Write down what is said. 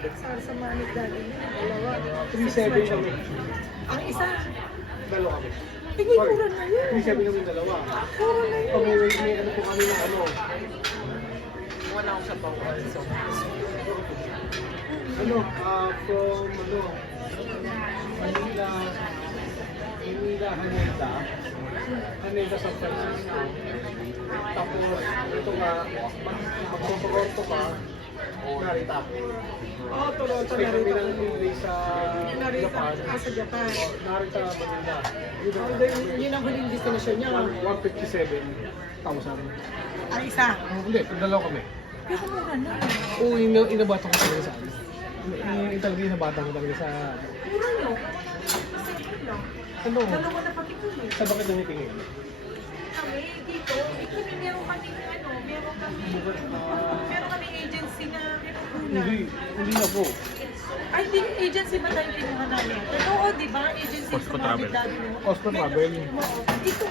ticket sa Manit dati. Dalawa. 3-7 kami. Ang isa. Dalawa kami. Tingin mura na yun. 3-7 kami dalawa. Mura na yun. May ano po kami na ano. Wala akong sa bawal. So, Ano, from ano, Manila, Haneda San Francisco. Tapos, ito nga, magto-Toronto ka, Narita. Toronto Stay na kami rin. ng 3 days sa Japan. Sa Japan. Narita, Manila. Yun ang huling destination niya. 157,000. Ang isa. Hindi, dalawa kami. Pero mura na. Oo, inabata ko talaga sa amin. Talaga inabata ko talaga sa... Mura no? Ano? Dalawa na pati ko eh. Sa bakit nanitingin? Kami dito, kami meron kami meron kami agency na pinagkunan. Hindi na po. Ay, di agency ba tayo kinuha namin? Pero oo, di ba? Agency Costco sumabit Travel. dati, no? Costco Travel. Oo. Dito,